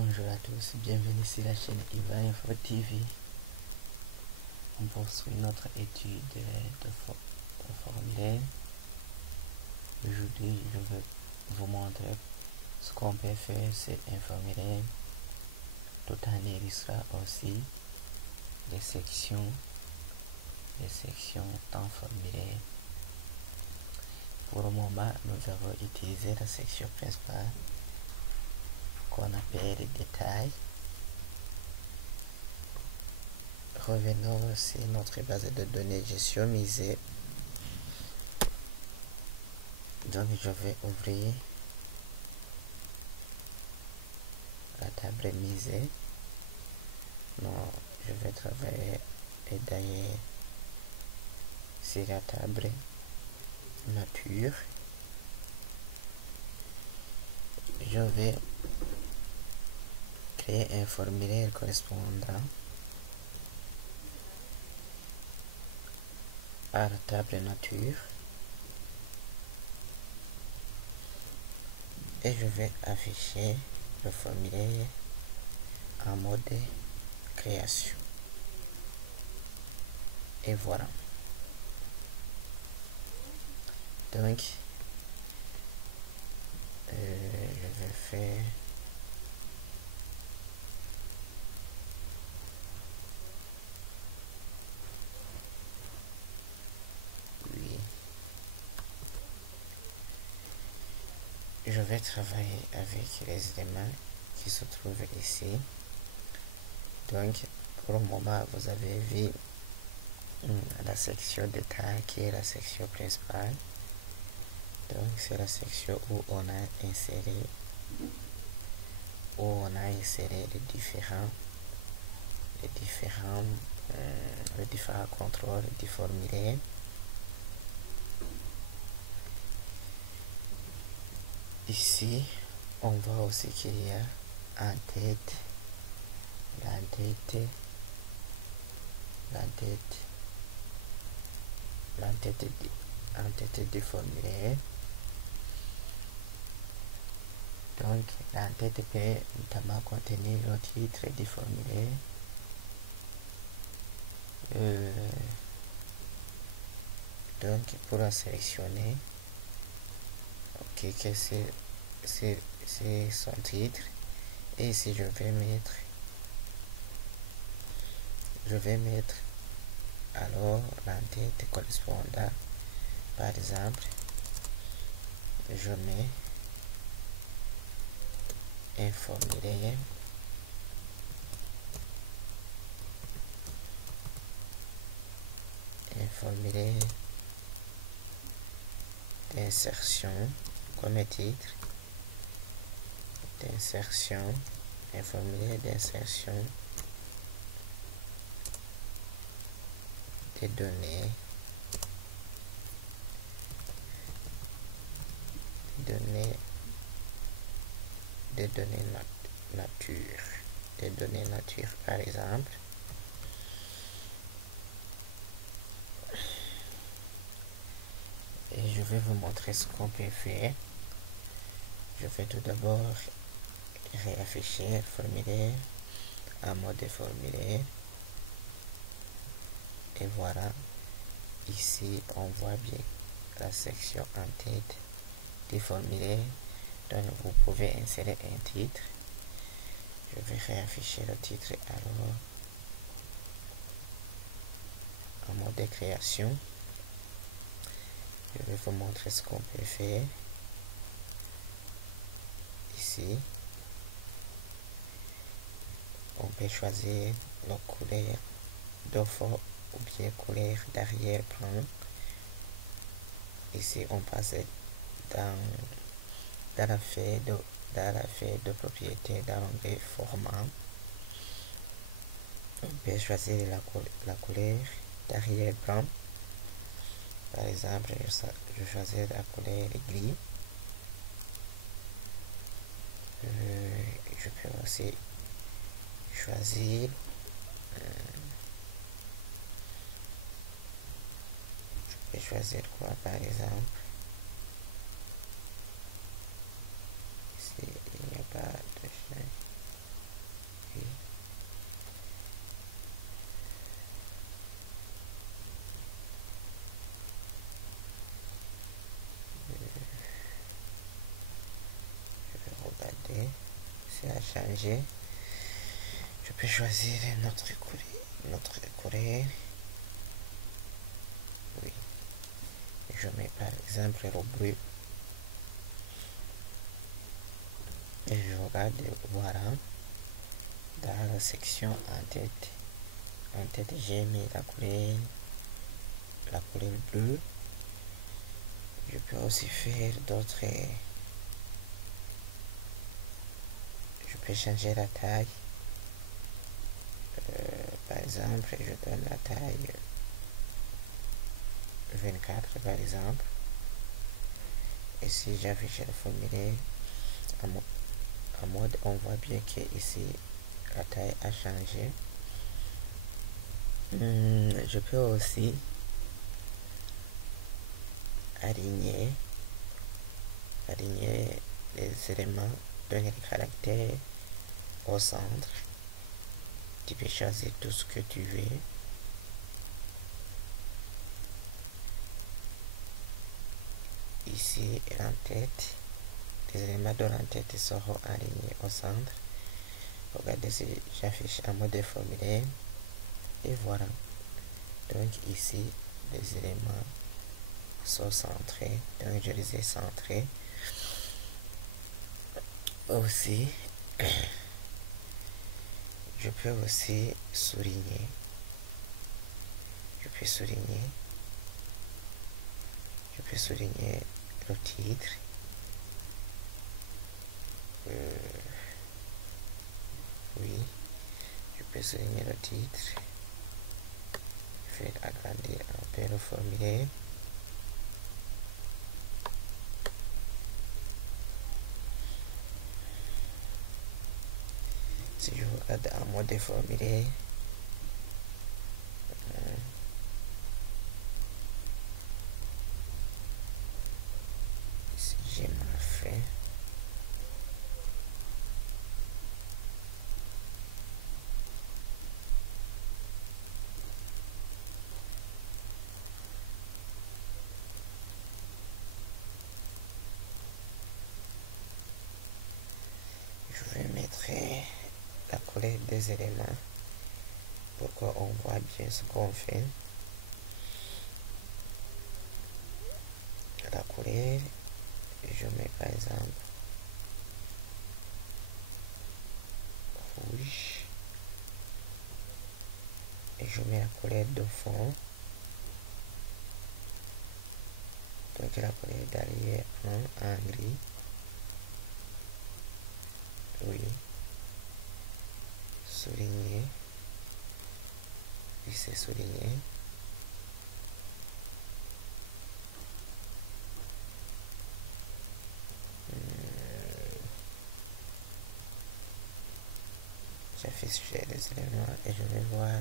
Bonjour à tous, bienvenue sur la chaîne Iva Info TV. On poursuit notre étude de formulaire. Aujourd'hui, je vais vous montrer ce qu'on peut faire sur un formulaire. Tout en illustrant aussi les sections dans formulaire. Pour le moment, nous avons utilisé la section principale qu'on appelle les détails. Revenons sur notre base de données gestion misée. Donc je vais ouvrir la table misée. Non, je vais travailler et d'ailleurs sur la table nature. Je vais créer un formulaire correspondant à la table nature et je vais afficher le formulaire en mode création. Et voilà. Donc je vais faire je vais travailler avec les éléments qui se trouvent ici. Donc pour le moment, vous avez vu la section détail qui est la section principale. Donc c'est la section où on a inséré les différents contrôles du formulaire. Ici, on voit aussi qu'il y a en tête du formulaire. Donc, l'entête peut notamment contenir le titre du formulaire, donc pour la sélectionner, ok, que c'est son titre. Et ici je vais mettre alors l'entête correspondant. Par exemple, je mets un formulaire d'insertion comme titre, un formulaire d'insertion des données nature par exemple. Et je vais vous montrer ce qu'on peut faire. Je vais tout d'abord réafficher le formulaire en mode formulaire. Et voilà, ici on voit bien la section en tête du formulaire. Donc vous pouvez insérer un titre. Je vais réafficher le titre alors en mode création. Je vais vous montrer ce qu'on peut faire. Ici, on peut choisir la couleur de fond ou bien couleur d'arrière-plan. Ici, on passe dans la feuille de propriété, dans l'onglet format. On peut choisir la couleur d'arrière-plan. Par exemple, je choisis la couleur gris. Je peux aussi choisir quoi par exemple. Ici il n'y a pas de choix. regardez, c'est à changer. Je peux choisir notre couleur. Oui, je mets par exemple le bleu. Et je regarde, voilà, dans la section en tête j'ai mis la couleur bleue. Je peux aussi faire d'autres. Je peux changer la taille. Par exemple, je donne la taille 24 par exemple. Et si j'affiche le formulaire en mode, on voit bien que ici la taille a changé. Je peux aussi aligner les éléments, donner les caractères au centre. Tu peux choisir tout ce que tu veux. Ici, l'entête, les éléments de l'entête seront alignés au centre. Regardez si j'affiche en mode formulaire. Et voilà. Donc ici, les éléments sont centrés. Donc je les ai centrés. Aussi, je peux aussi souligner. Je peux souligner le titre. Oui, je peux souligner le titre. Je vais agrandir un peu le formulaire. Si je regarde en mode formulaire, si j'ai mal fait, je vais mettre la couleur des éléments pour qu'on voit bien ce qu'on fait. La couleur, je mets par exemple rouge et je mets la couleur de fond. Donc la couleur derrière en gris. Oui. Souligner. Puis c'est souligné. J'affiche les éléments et je vais voir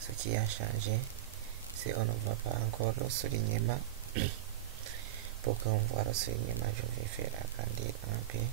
ce qui a changé. Si on ne voit pas encore le soulignement, pour qu'on voit le soulignement, je vais faire agrandir un peu.